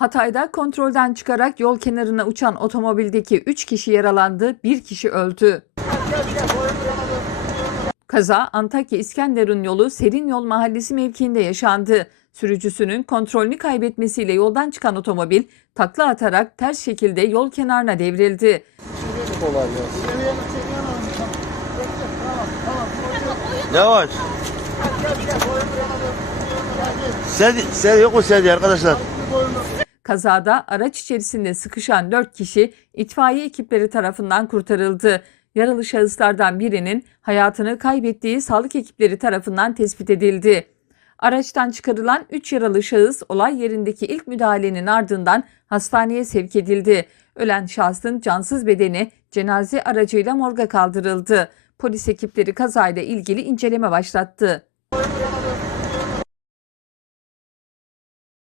Hatay'da kontrolden çıkarak yol kenarına uçan otomobildeki 3 kişi yaralandı, 1 kişi öldü. Kaza Antakya İskenderun yolu Serin Yol Mahallesi mevkiinde yaşandı. Sürücüsünün kontrolünü kaybetmesiyle yoldan çıkan otomobil takla atarak ters şekilde yol kenarına devrildi. Yavaş. Sed, sed yok mu sedi arkadaşlar? Kazada araç içerisinde sıkışan 4 kişi itfaiye ekipleri tarafından kurtarıldı. Yaralı şahıslardan birinin hayatını kaybettiği sağlık ekipleri tarafından tespit edildi. Araçtan çıkarılan 3 yaralı şahıs olay yerindeki ilk müdahalenin ardından hastaneye sevk edildi. Ölen şahsın cansız bedeni cenaze aracıyla morga kaldırıldı. Polis ekipleri kazayla ilgili inceleme başlattı.